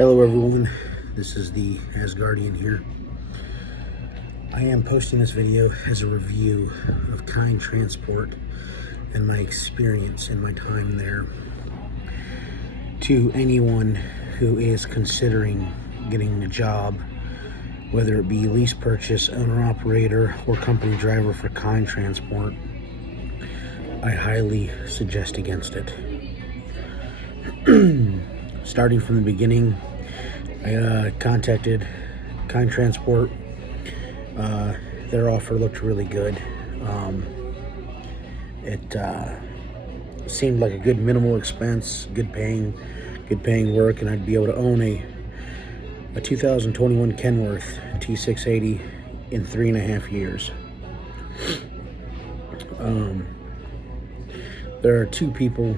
Hello everyone, this is the Asgardian here. I am posting this video as a review of Kind Transport and my experience and my time there. To anyone who is considering getting a job, whether it be lease purchase, owner operator, or company driver for Kind Transport, I highly suggest against it. Starting from the beginning, I contacted Kind Transport. Their offer looked really good. It seemed like a good minimal expense, good paying work, and I'd be able to own a 2021 Kenworth T680 in 3.5 years. There are two people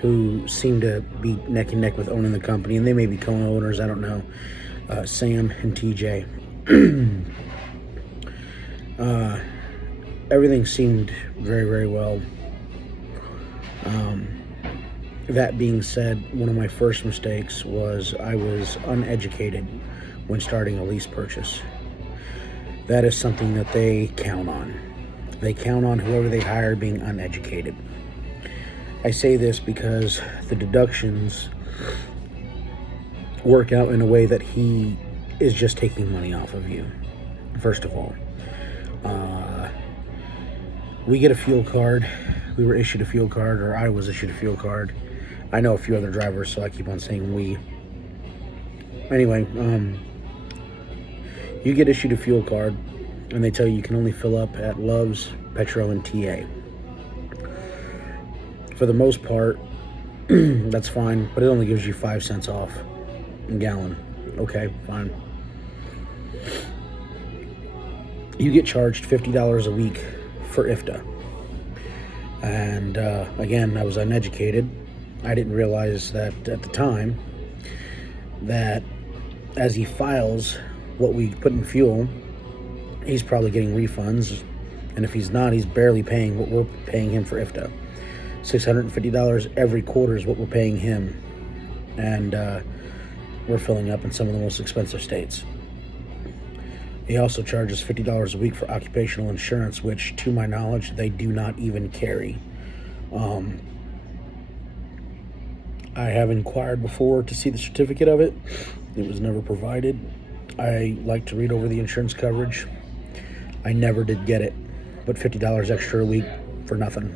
who seem to be neck and neck with owning the company, and they may be co-owners, I don't know, Sam and TJ. Everything seemed very, very well. That being said, one of my first mistakes was I was uneducated when starting a lease purchase. That is something that they count on. They count on whoever they hire being uneducated. I say this because the deductions work out in a way that he is just taking money off of you, first of all. We get a fuel card. We were issued a fuel card, or I was issued a fuel card. I know a few other drivers, so I keep on saying we. Anyway, you get issued a fuel card, and they tell you can only fill up at Love's, Petro, and TA. For the most part, that's fine, but it only gives you 5 cents off a gallon. Okay, fine. You get charged $50 a week for IFTA. And again, I was uneducated. I didn't realize that at the time that as he files what we put in fuel, he's probably getting refunds. And if he's not, he's barely paying what we're paying him for IFTA. $650 every quarter is what we're paying him, and we're filling up in some of the most expensive states. He also charges $50 a week for occupational insurance, which, to my knowledge, they do not even carry. I have inquired before to see the certificate of it. It was never provided. I like to read over the insurance coverage. I never did get it, but $50 extra a week for nothing.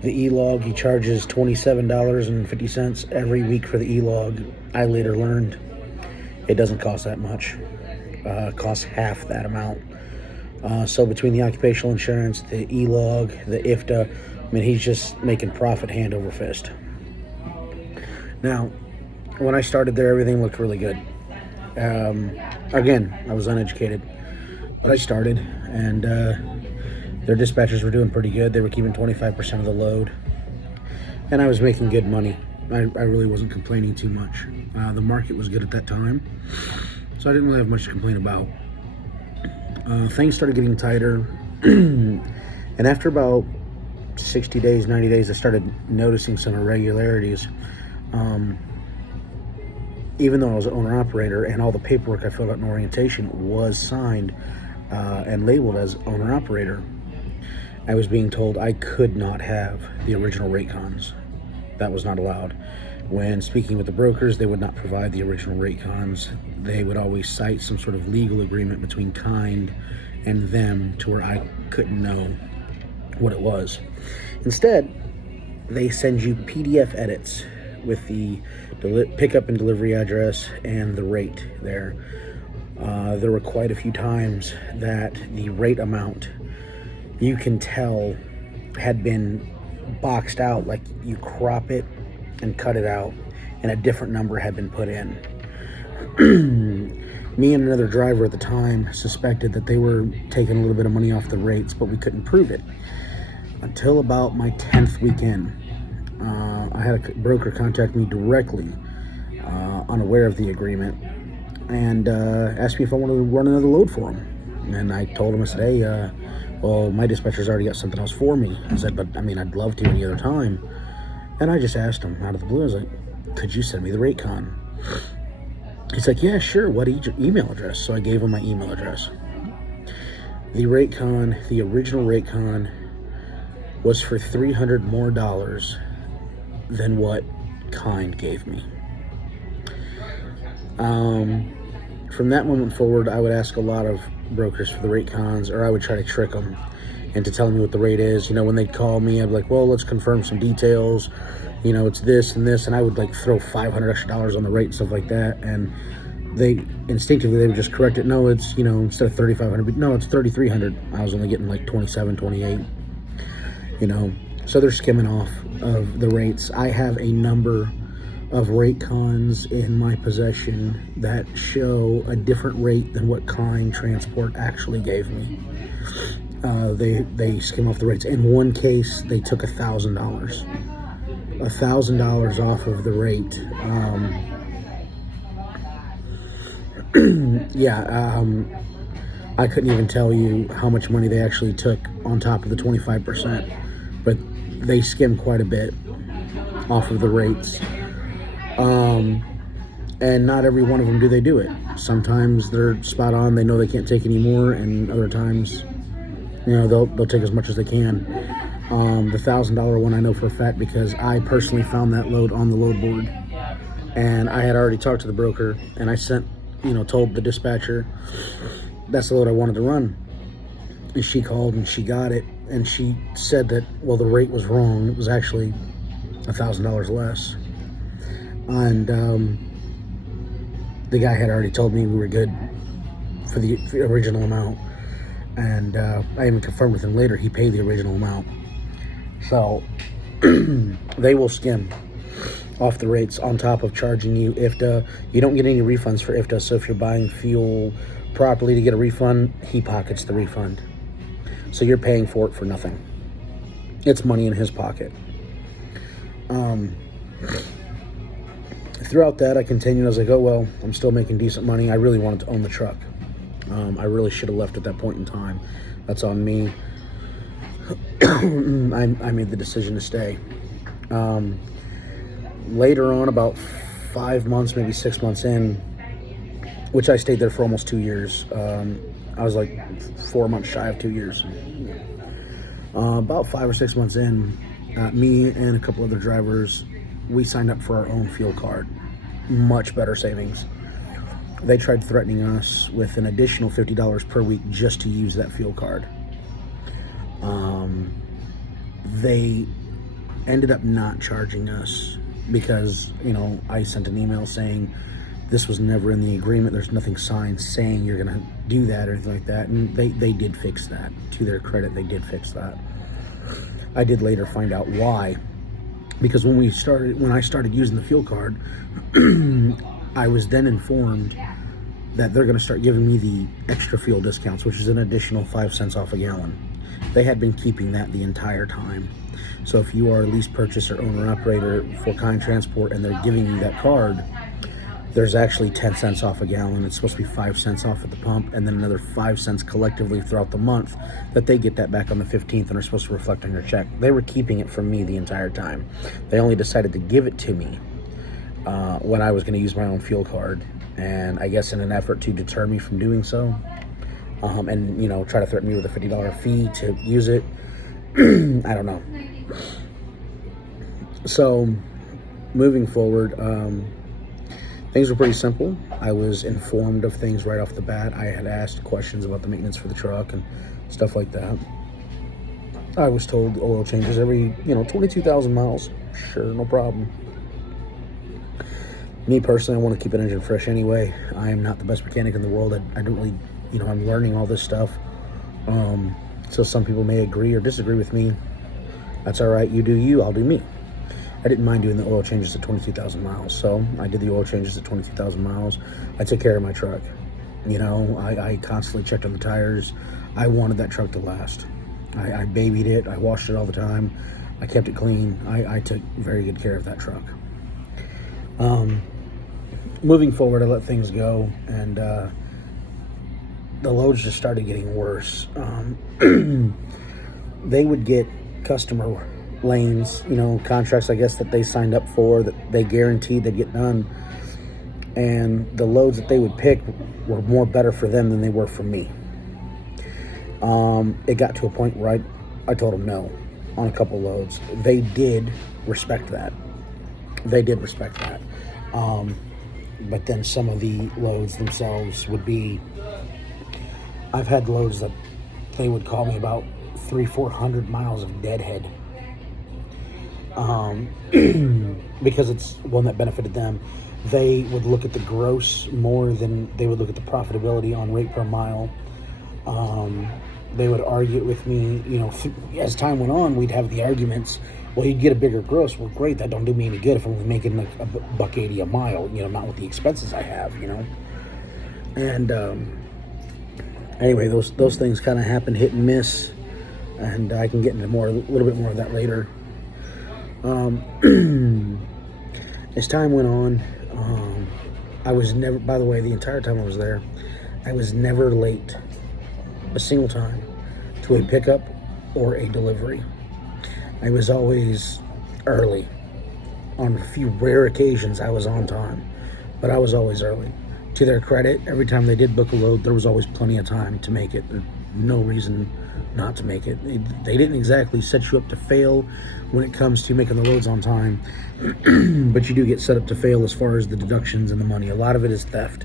The E-Log, he charges $27.50 every week for the E-Log. I later learned it doesn't cost that much. It costs half that amount. So between the occupational insurance, the E-Log, the IFTA, I mean, he's just making profit hand over fist. Now, when I started there, everything looked really good. Again, I was uneducated, but I started, and their dispatchers were doing pretty good. They were keeping 25% of the load, and I was making good money. I really wasn't complaining too much. The market was good at that time, so I didn't really have much to complain about. Things started getting tighter, and after about 60 days, 90 days, I started noticing some irregularities. Even though I was an owner-operator and all the paperwork I filled out in orientation was signed and labeled as owner-operator, I was being told I could not have the original rate cons. That was not allowed. When speaking with the brokers, they would not provide the original rate cons. They would always cite some sort of legal agreement between Kind and them to where I couldn't know what it was. Instead, they send you PDF edits with the pickup and delivery address and the rate there. There were quite a few times that the rate amount, you can tell, had been boxed out, like you crop it and cut it out, and a different number had been put in. Me and another driver at the time suspected that they were taking a little bit of money off the rates, but we couldn't prove it. Until about my 10th weekend, I had a broker contact me directly, unaware of the agreement, and asked me if I wanted to run another load for him. And I told him, I said, hey, well, my dispatcher's already got something else for me. I said, but I mean, I'd love to any other time. And I just asked him out of the blue, I was like, could you send me the rate con? He's like, yeah, sure. What email address? So I gave him my email address. The Raycon, the original Raycon, was for $300 more than what Kind gave me. From that moment forward, I would ask a lot of brokers for the Raycons, or I would try to trick them into telling me what the rate is. You know, when they'd call me, I'd be like, well, let's confirm some details. You know, it's this and this, and I would like throw $500 extra on the rate and stuff like that, and they instinctively would just correct it. No, it's, you know, instead of $3,500, but no, it's $3,300. I was only getting like 27, 28. You know, so they're skimming off of the rates. I have a number of Raycons in my possession that show a different rate than what Kind Transport actually gave me. They skim off the rates. In one case, they took $1,000 off of the rate. I couldn't even tell you how much money they actually took on top of the 25%, but they skimmed quite a bit off of the rates. And not every one of them do they do it. Sometimes they're spot on, they know they can't take any more, and other times, you know, they'll take as much as they can. The $1,000 one I know for a fact because I personally found that load on the load board, and I had already talked to the broker, and I told the dispatcher that's the load I wanted to run. And she called and she got it, and she said that, well, the rate was wrong. It was actually $1,000 less. And the guy had already told me we were good for the original amount. And I even confirmed with him later he paid the original amount. So they will skim off the rates on top of charging you IFTA. You don't get any refunds for IFTA, so if you're buying fuel properly to get a refund, he pockets the refund. So you're paying for it for nothing. It's money in his pocket. Throughout that, I continued. I was like, oh, well, I'm still making decent money. I really wanted to own the truck. I really should have left at that point in time. That's on me. I made the decision to stay. Later on, about 5 months, maybe 6 months in, which I stayed there for almost 2 years. I was like 4 months shy of 2 years. About 5 or 6 months in, me and a couple other drivers, we signed up for our own fuel card. Much better savings. They tried threatening us with an additional $50 per week just to use that fuel card. They ended up not charging us because, you know, I sent an email saying this was never in the agreement. There's nothing signed saying you're going to do that or anything like that. And they did fix that. To their credit, they did fix that. I did later find out why. Because when I started using the fuel card, I was then informed that they're going to start giving me the extra fuel discounts, which is an additional 5 cents off a gallon. They had been keeping that the entire time. So if you are a lease purchase or owner operator for Kind Transport and they're giving you that card, there's actually 10 cents off a gallon. It's supposed to be 5 cents off at the pump, and then another 5 cents collectively throughout the month that they get that back on the 15th and are supposed to reflect on your check. They were keeping it from me the entire time. They only decided to give it to me when I was going to use my own fuel card, and I guess in an effort to deter me from doing so, and, you know, try to threaten me with a $50 fee to use it. I don't know. So moving forward, things were pretty simple. I was informed of things right off the bat. I had asked questions about the maintenance for the truck and stuff like that. I was told the oil changes every, 22,000 miles. Sure, no problem. Me personally, I want to keep an engine fresh anyway. I am not the best mechanic in the world. I don't really, I'm learning all this stuff. So some people may agree or disagree with me. That's all right. You do you, I'll do me. I didn't mind doing the oil changes at 22,000 miles. So I did the oil changes at 22,000 miles. I took care of my truck. I constantly checked on the tires. I wanted that truck to last. I babied it. I washed it all the time. I kept it clean. I took very good care of that truck. Moving forward, I let things go, and the loads just started getting worse. They would get customer lanes, contracts, I guess, that they signed up for, that they guaranteed they'd get done. and the loads that they would pick were more better for them than they were for me. It got to a point where I told them no on a couple loads. They did respect that. But then some of the loads themselves would be, I've had loads that they would call me about 300-400 miles of deadhead, because it's one that benefited them. They would look at the gross more than they would look at the profitability on rate per mile. They would argue it with me, as time went on, we'd have the arguments. Well, you'd get a bigger gross. Well, great, that don't do me any good if I'm only making like $1.80 a mile, not with the expenses I have, And anyway, those things kind of happen, hit and miss, and I can get into a little bit more of that later. As time went on, I was never, by the way, the entire time I was there, I was never late a single time to a pickup or a delivery. I was always early. On a few rare occasions, I was on time, but I was always early. To their credit, every time they did book a load, there was always plenty of time to make it. There's no reason not to make it. They didn't exactly set you up to fail when it comes to making the loads on time, but you do get set up to fail as far as the deductions and the money. A lot of it is theft.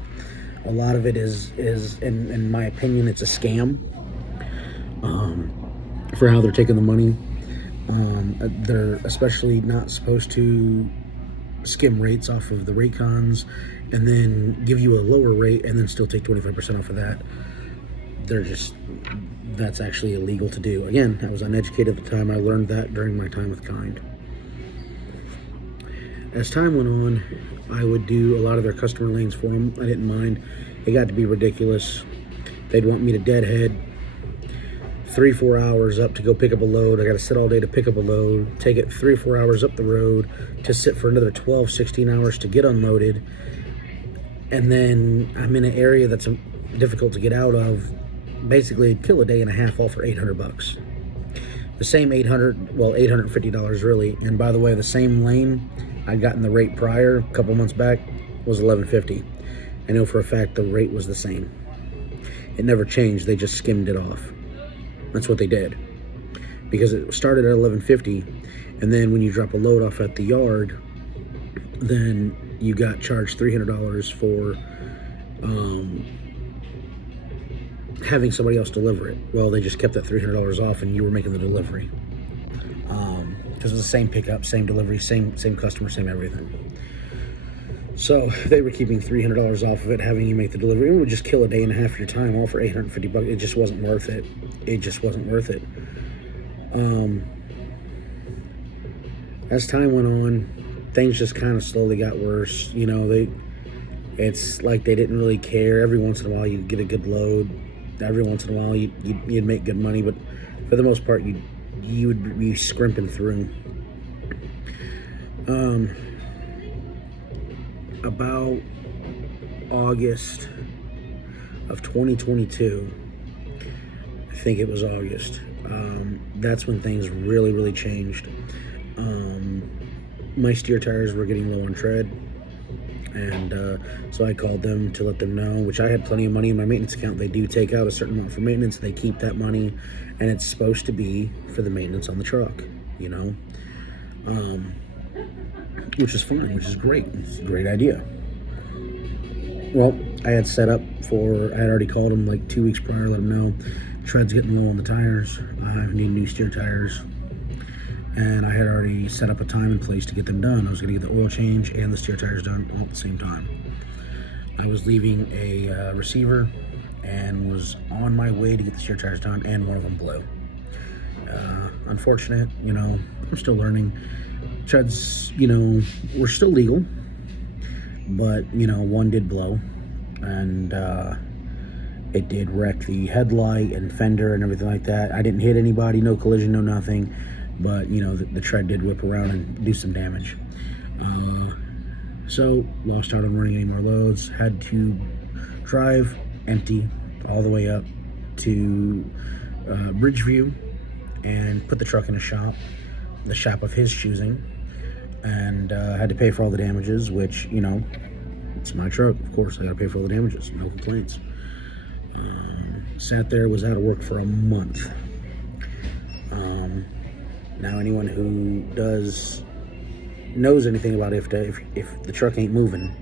A lot of it is in my opinion, it's a scam for how they're taking the money. They're especially not supposed to skim rates off of the rate cons and then give you a lower rate and then still take 25% off of that. That's actually illegal to do. Again, I was uneducated at the time. I learned that during my time with Kind. As time went on, I would do a lot of their customer lanes for them. I didn't mind. It got to be ridiculous. They'd want me to deadhead 3-4 hours up to go pick up a load. I got to sit all day to pick up a load, take it 3-4 hours up the road to sit for another 12-16 hours to get unloaded. And then I'm in an area that's difficult to get out of. Basically, it'd kill a day and a half all for $800. The same $850 really. And by the way, the same lane I'd gotten the rate prior a couple months back was $11.50. I know for a fact the rate was the same. It never changed. They just skimmed it off. That's what they did. Because it started at $11.50, and then when you drop a load off at the yard, then you got charged $300 for having somebody else deliver it. Well, they just kept that $300 off, and you were making the delivery. Because it was the same pickup, same delivery, same customer, same everything. So they were keeping $300 off of it, having you make the delivery. It would just kill a day and a half of your time, all for $850. It just wasn't worth it. As time went on, things just kind of slowly got worse. It's like they didn't really care. Every once in a while, you'd get a good load. Every once in a while, you'd make good money, but for the most part, you would be scrimping through. About August of 2022, I think it was August, that's when things really, really changed. My steer tires were getting low on tread, and so I called them to let them know, which I had plenty of money in my maintenance account. They do take out a certain amount for maintenance. They keep that money, and it's supposed to be for the maintenance on the truck, which is fine, which is great. It's a great idea. Well, I had already called them like 2 weeks prior, let them know tread's getting low on the tires. I need new steer tires. And I had already set up a time and place to get them done. I was going to get the oil change and the steer tires done all at the same time. I was leaving a receiver and was on my way to get the steer tires done, and one of them blew. Unfortunate, I'm still learning. Treads, were still legal, but, one did blow, and it did wreck the headlight and fender and everything like that. I didn't hit anybody, no collision, no nothing, but, the tread did whip around and do some damage. So, lost out on running any more loads, had to drive empty all the way up to Bridgeview and put the truck in the shop of his choosing, and had to pay for all the damages, which, It's my truck. Of course, I got to pay for all the damages. No complaints. Sat there, was out of work for a month. Now, anyone who knows anything about IFTA, if the truck ain't moving,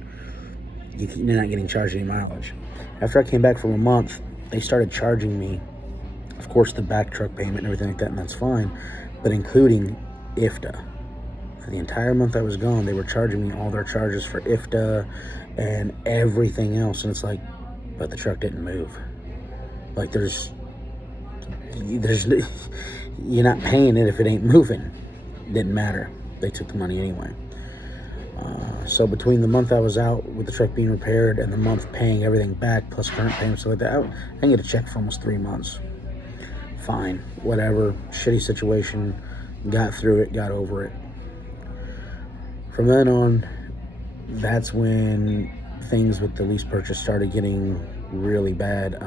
you're not getting charged any mileage. After I came back from a month, they started charging me, of course, the back truck payment and everything like that, and that's fine, but including IFTA. For the entire month I was gone, they were charging me all their charges for IFTA and everything else, and it's like, but the truck didn't move. Like, there's you're not paying it if it ain't moving. Didn't matter. They took the money anyway. So between the month I was out with the truck being repaired and the month paying everything back plus current payments, stuff like that, I didn't get a check for almost 3 months. Fine, whatever. Shitty situation. Got through it. Got over it. From then on, that's when things with the lease purchase started getting really bad.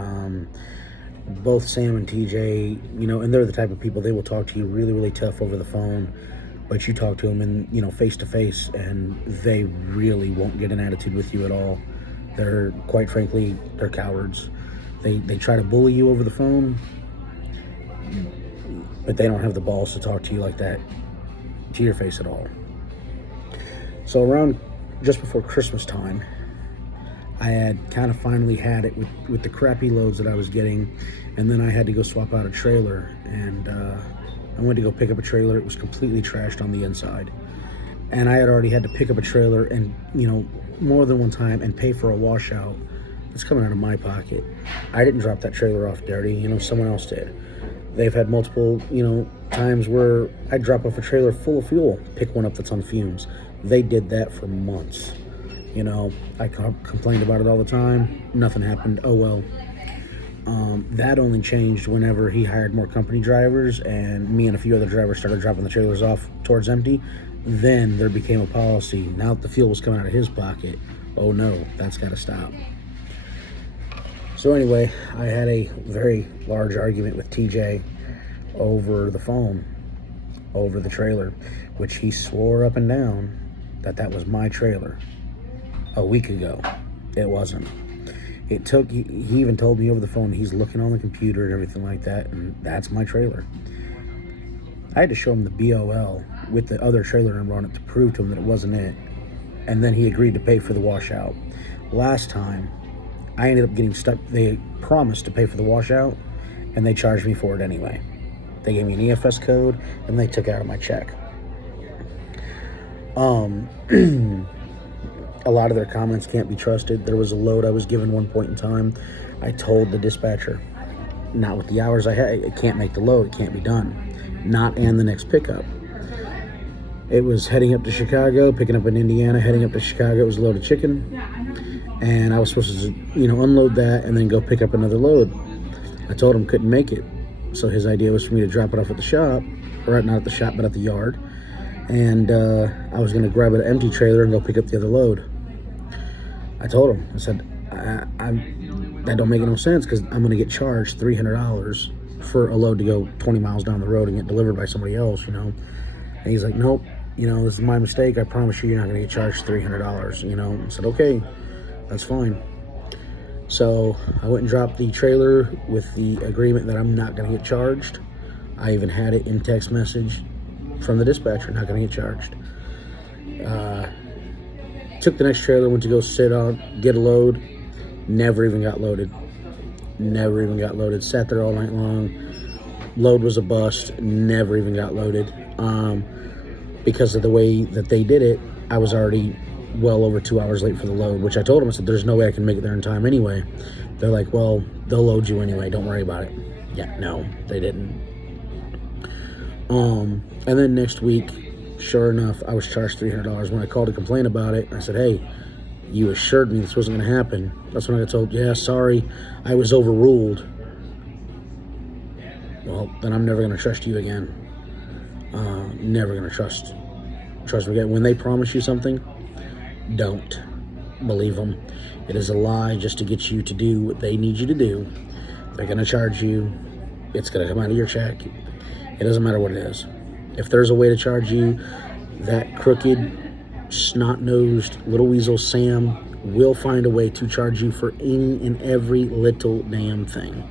Both Sam and TJ, and they're the type of people, they will talk to you really, really tough over the phone, but you talk to them and, face to face, and they really won't get an attitude with you at all. They're, quite frankly, they're cowards. They try to bully you over the phone, but they don't have the balls to talk to you like that to your face at all. So around just before Christmas time, I had kind of finally had it with the crappy loads that I was getting, and then I had to go swap out a trailer, and I went to go pick up a trailer. It was completely trashed on the inside, and I had already had to pick up a trailer and, more than one time and pay for a washout. It's coming out of my pocket. I didn't drop that trailer off dirty, someone else did. They've had multiple, times where I drop off a trailer full of fuel, pick one up that's on fumes. They did that for months. I complained about it all the time. Nothing happened. Oh, well. That only changed whenever he hired more company drivers and me and a few other drivers started dropping the trailers off towards empty. Then there became a policy. Now that the fuel was coming out of his pocket, oh no, that's got to stop. So anyway, I had a very large argument with TJ over the phone, over the trailer, which he swore up and down that was my trailer. A week ago, it wasn't. He even told me over the phone he's looking on the computer and everything like that, and that's my trailer. I had to show him the BOL with the other trailer number on it to prove to him that it wasn't it, and then he agreed to pay for the washout. Last time, I ended up getting stuck. They promised to pay for the washout, and they charged me for it anyway. They gave me an EFS code, and they took it out of my check. A lot of their comments can't be trusted. There was a load I was given one point in time. I told the dispatcher, not with the hours I had, it can't make the load, it can't be done. Not and the next pickup. It was heading up to Chicago, picking up in Indiana, heading up to Chicago. It was a load of chicken. And I was supposed to, unload that and then go pick up another load. I told him couldn't make it. So his idea was for me to drop it off at the shop, or not at the shop, but at the yard. And I was going to grab an empty trailer and go pick up the other load. I told him, I said, that don't make no sense because I'm going to get charged $300 for a load to go 20 miles down the road and get delivered by somebody else, And he's like, nope, this is my mistake. I promise you're not going to get charged $300, I said, okay, that's fine. So I went and dropped the trailer with the agreement that I'm not going to get charged. I even had it in text message from the dispatcher, not going to get charged. Took the next trailer, went to go sit on, get a load, never even got loaded. Sat there all night long. Load was a bust, never even got loaded. Because of the way that they did it, I was already well over 2 hours late for the load, which I told them, I said, there's no way I can make it there in time anyway. They're like, well, they'll load you anyway, don't worry about it. Yeah, no, they didn't. And then next week, sure enough, I was charged $300. When I called to complain about it, I said, hey, you assured me this wasn't going to happen. That's when I got told, yeah, sorry, I was overruled. Well, then I'm never going to trust you again. Never going to trust me again. When they promise you something, don't believe them. It is a lie just to get you to do what they need you to do. They're going to charge you. It's going to come out of your check. It doesn't matter what it is. If there's a way to charge you, that crooked, snot-nosed little weasel Sam will find a way to charge you for any and every little damn thing.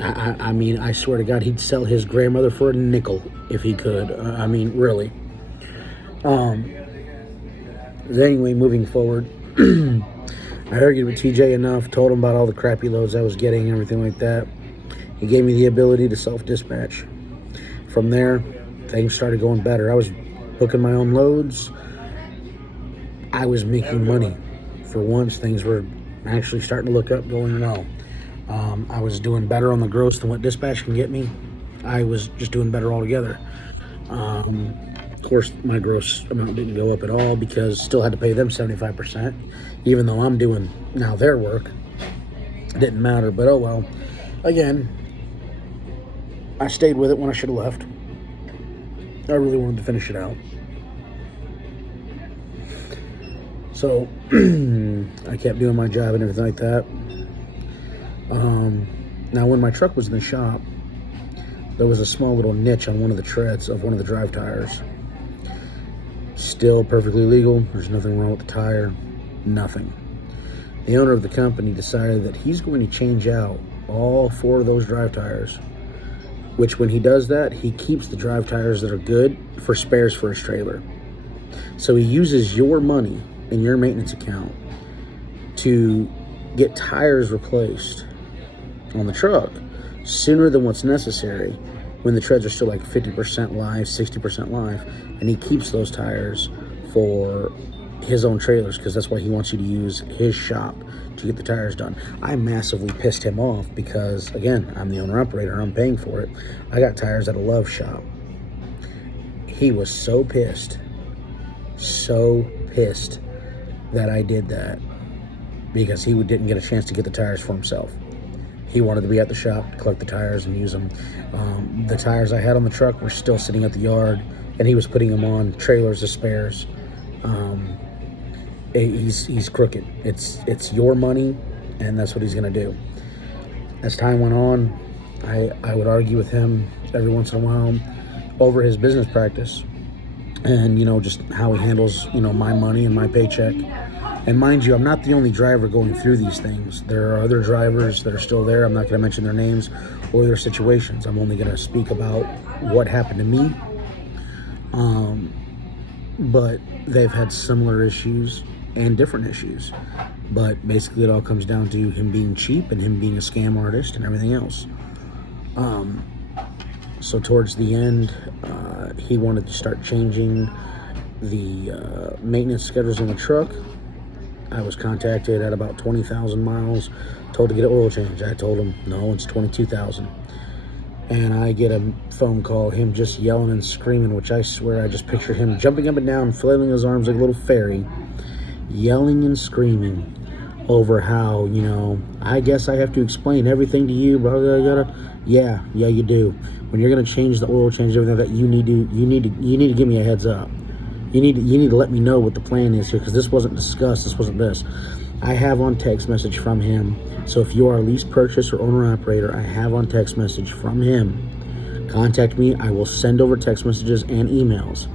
I mean, I swear to God, he'd sell his grandmother for a nickel if he could. I mean, really. Anyway, moving forward, I argued with TJ enough, told him about all the crappy loads I was getting and everything like that. He gave me the ability to self-dispatch. From there, things started going better. I was booking my own loads. I was making money. For once, things were actually starting to look up, going well. I was doing better on the gross than what dispatch can get me. I was just doing better altogether. Of course, my gross amount didn't go up at all because still had to pay them 75%, even though I'm doing now their work. It didn't matter, but oh well. Again, I stayed with it when I should have left. I really wanted to finish it out. So, I kept doing my job and everything like that. Now, when my truck was in the shop, there was a small little niche on one of the treads of one of the drive tires. Still perfectly legal. There's nothing wrong with the tire. Nothing. The owner of the company decided that he's going to change out all 4 of those drive tires, which when he does that, he keeps the drive tires that are good for spares for his trailer. So he uses your money in your maintenance account to get tires replaced on the truck sooner than what's necessary when the treads are still like 50% live, 60% live, and he keeps those tires for his own trailers because that's why he wants you to use his shop to get the tires done. I massively pissed him off because, again, I'm the owner-operator. I'm paying for it. I got tires at a Love shop. He was so pissed that I did that because he didn't get a chance to get the tires for himself. He wanted to be at the shop to collect the tires and use them. The tires I had on the truck were still sitting at the yard, and he was putting them on trailers as spares. He's crooked. It's your money, and that's what he's going to do. As time went on, I would argue with him every once in a while over his business practice and, just how he handles, my money and my paycheck. And mind you, I'm not the only driver going through these things. There are other drivers that are still there. I'm not going to mention their names or their situations. I'm only going to speak about what happened to me. But they've had similar issues and different issues. But basically it all comes down to him being cheap and him being a scam artist and everything else. So towards the end, he wanted to start changing the maintenance schedules on the truck. I was contacted at about 20,000 miles, told to get an oil change. I told him, no, it's 22,000. And I get a phone call, him just yelling and screaming, which I swear I just picture him jumping up and down, flailing his arms like a little fairy, yelling and screaming over how, I guess I have to explain everything to you, blah, blah, blah, blah. Yeah, you do. When you're going to change the oil change, everything like that, you need to give me a heads up. You need to let me know what the plan is here, because this wasn't discussed. This wasn't this. I have on text message from him. So if you are a lease purchase or owner operator, I have on text message from him. Contact me. I will send over text messages and emails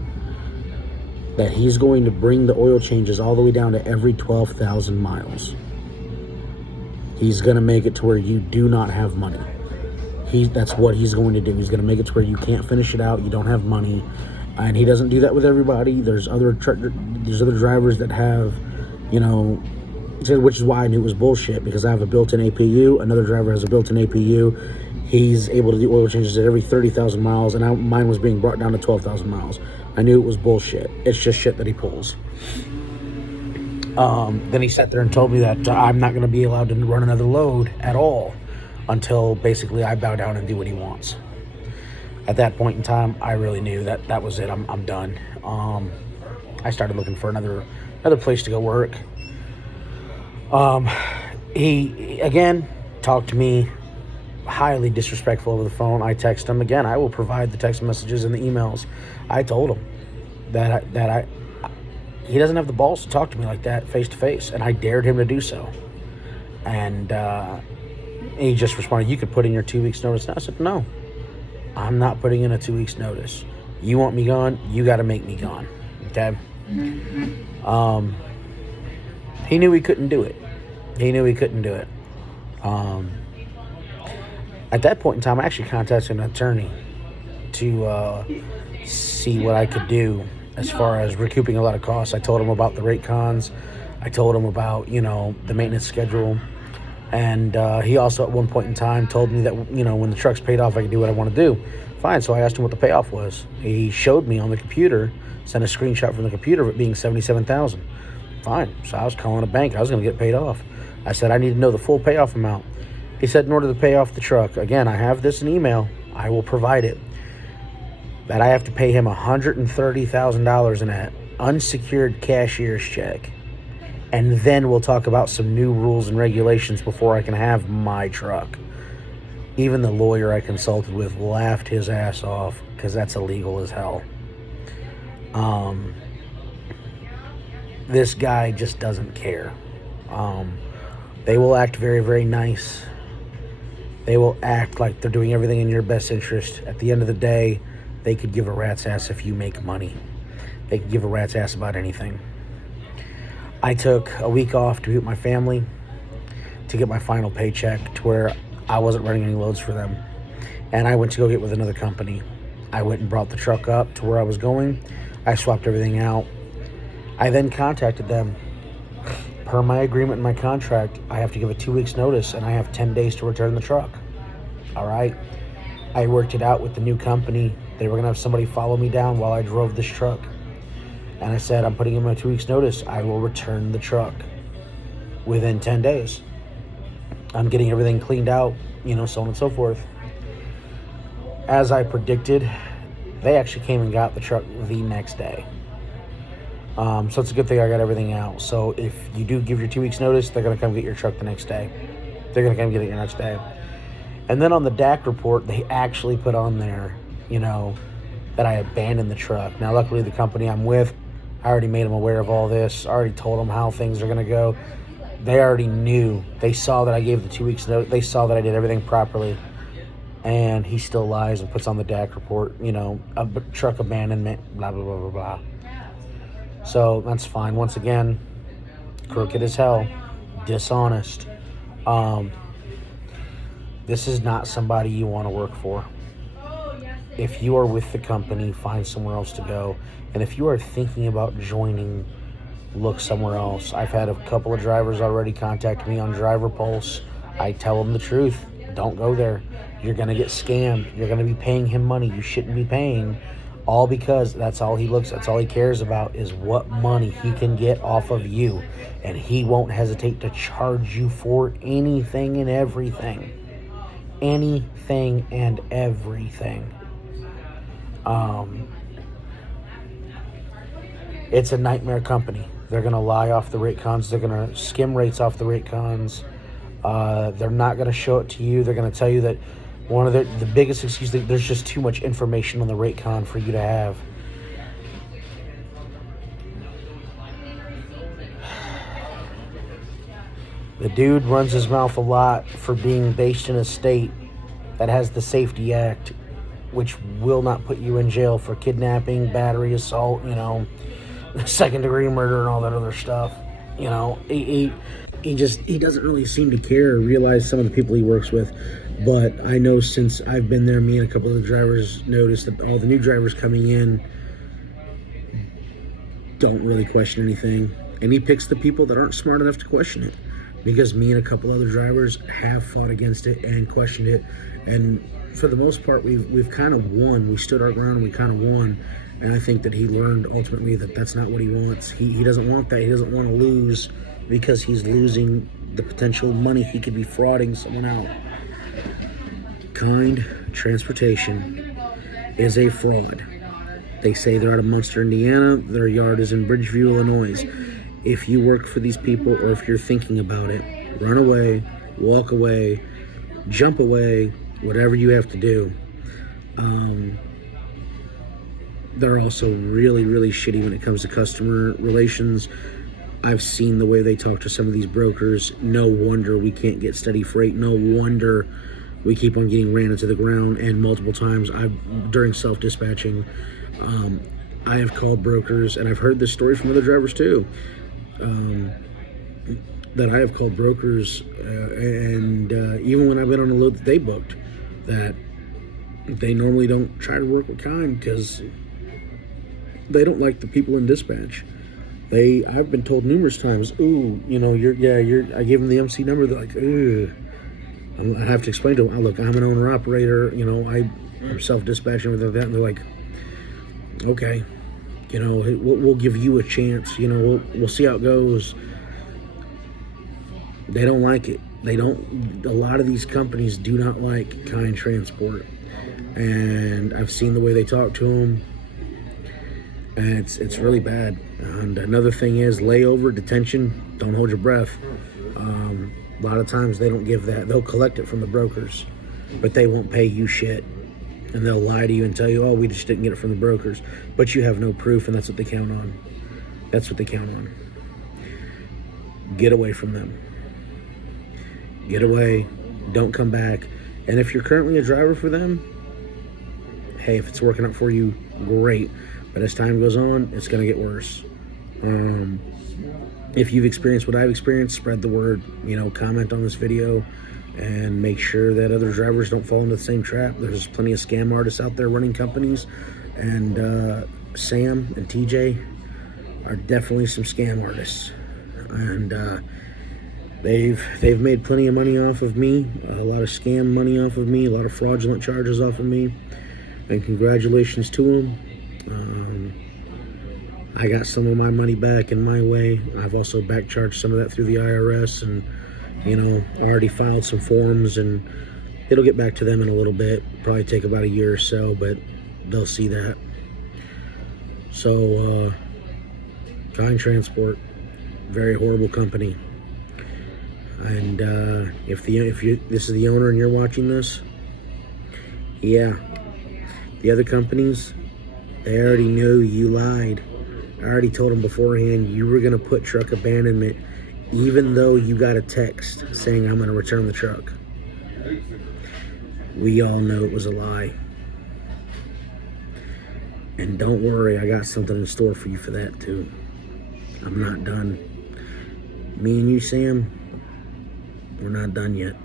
that he's going to bring the oil changes all the way down to every 12,000 miles. He's going to make it to where you do not have money. That's what he's going to do. He's going to make it to where you can't finish it out. You don't have money. And he doesn't do that with everybody. There's other drivers that have, which is why I knew it was bullshit, because I have a built-in APU. Another driver has a built-in APU. He's able to do oil changes at every 30,000 miles, and mine was being brought down to 12,000 miles. I knew it was bullshit. It's just shit that he pulls. Then he sat there and told me that I'm not going to be allowed to run another load at all until basically I bow down and do what he wants. At that point in time, I really knew that was it. I'm done. I started looking for another place to go work. He, again, talked to me highly disrespectful over the phone. I text him again. I will provide the text messages and the emails. I told him that he doesn't have the balls to talk to me like that face to face, and I dared him to do so. And he just responded, "You could put in your 2 weeks notice." And I said, "No, I'm not putting in a 2 weeks notice. You want me gone? You got to make me gone." Okay. He knew he couldn't do it. He knew he couldn't do it. At that point in time, I actually contacted an attorney to see what I could do as far as recouping a lot of costs. I told him about the rate cons. I told him about, the maintenance schedule. And he also, at one point in time, told me that, when the truck's paid off, I could do what I want to do. Fine, so I asked him what the payoff was. He showed me on the computer, sent a screenshot from the computer of it being $77,000. Fine, so I was calling a bank. I was going to get paid off. I said, I need to know the full payoff amount. He said, in order to pay off the truck, again, I have this in email, I will provide it, that I have to pay him $130,000 in that unsecured cashier's check. And then we'll talk about some new rules and regulations before I can have my truck. Even the lawyer I consulted with laughed his ass off because that's illegal as hell. This guy just doesn't care. They will act very, very nice. They will act like they're doing everything in your best interest. At the end of the day, they could give a rat's ass if you make money. They could give a rat's ass about anything. I took a week off to be with my family to get my final paycheck to where I wasn't running any loads for them. And I went to go get with another company. I went and brought the truck up to where I was going. I swapped everything out. I then contacted them. Per my agreement in my contract, I have to give a 2 weeks notice and I have 10 days to return the truck. All right. I worked it out with the new company. They were going to have somebody follow me down while I drove this truck. And I said, I'm putting in my 2 weeks notice. I will return the truck within 10 days. I'm getting everything cleaned out, so on and so forth. As I predicted, they actually came and got the truck the next day. So it's a good thing I got everything out. So if you do give your 2 weeks notice, they're going to come get your truck the next day. They're going to come get it the next day. And then on the DAC report, they actually put on there, that I abandoned the truck. Now, luckily, the company I'm with, I already made them aware of all this. I already told them how things are going to go. They already knew. They saw that I gave the 2 weeks notice. They saw that I did everything properly. And he still lies and puts on the DAC report, a truck abandonment, blah, blah, blah, blah, blah. So that's fine. Once again, crooked as hell, dishonest. This is not somebody you want to work for. If you are with the company, find somewhere else to go. And if you are thinking about joining, look somewhere else. I've had a couple of drivers already contact me on Driver Pulse. I tell them the truth. Don't go there. You're going to get scammed. You're going to be paying him money you shouldn't be paying. All because that's all he cares about is what money he can get off of you. And he won't hesitate to charge you for anything and everything. Anything and everything. It's a nightmare company. They're going to lie off the rate cons. They're going to skim rates off the rate cons. They're not going to show it to you. They're going to tell you that one of the biggest excuses, there's just too much information on the rate con for you to have. The dude runs his mouth a lot for being based in a state that has the Safety Act, which will not put you in jail for kidnapping, battery, assault, second-degree murder and all that other stuff. He doesn't really seem to care or realize some of the people he works with. But I know since I've been there, me and a couple of the drivers noticed that all the new drivers coming in don't really question anything. And he picks the people that aren't smart enough to question it. Because me and a couple other drivers have fought against it and questioned it. And for the most part, we've kind of won. We stood our ground and we kind of won. And I think that he learned ultimately that that's not what he wants. He doesn't want that. He doesn't want to lose because he's losing the potential money he could be frauding someone out. Kind Transportation is a fraud. They say they're out of Munster, Indiana. Their yard is in Bridgeview, Illinois. If you work for these people or if you're thinking about it, run away, walk away, jump away, whatever you have to do. They're also really, really shitty when it comes to customer relations. I've seen the way they talk to some of these brokers. No wonder we can't get steady freight. No wonder we keep on getting ran into the ground. And multiple times during self-dispatching, I have called brokers, and I've heard this story from other drivers too. that I have called brokers, and even when I've been on a load that they booked, that they normally don't try to work with Kind because they don't like the people in dispatch. I've been told numerous times, ooh, I gave them the MC number. They're like, ooh. I have to explain to them, look, I'm an owner operator. I'm self-dispatching with that. And they're like, okay, we'll give you a chance. We'll see how it goes. They don't like it. A lot of these companies do not like Kind Transport. And I've seen the way they talk to them. And it's really bad. And another thing is layover, detention, don't hold your breath. A lot of times they don't give that. They'll collect it from the brokers, but they won't pay you shit. And they'll lie to you and tell you, oh, we just didn't get it from the brokers. But you have no proof, and that's what they count on. That's what they count on. Get away from them. Get away. Don't come back. And if you're currently a driver for them, hey, if it's working out for you, great. But as time goes on, it's going to get worse. If you've experienced what I've experienced, spread the word. Comment on this video and make sure that other drivers don't fall into the same trap. There's plenty of scam artists out there running companies, and Sam and TJ are definitely some scam artists, and they've made plenty of money off of me, a lot of scam money off of me, a lot of fraudulent charges off of me, and congratulations to them. I got some of my money back in my way. I've also back charged some of that through the IRS, and already filed some forms, and it'll get back to them in a little bit. Probably take about a year or so, but they'll see that. So Kind Transport, very horrible company. And if this is the owner and you're watching this, yeah, the other companies, they already knew you lied. I already told them beforehand you were going to put truck abandonment, even though you got a text saying I'm going to return the truck. We all know it was a lie. And don't worry, I got something in store for you for that too. I'm not done. Me and you, Sam, we're not done yet.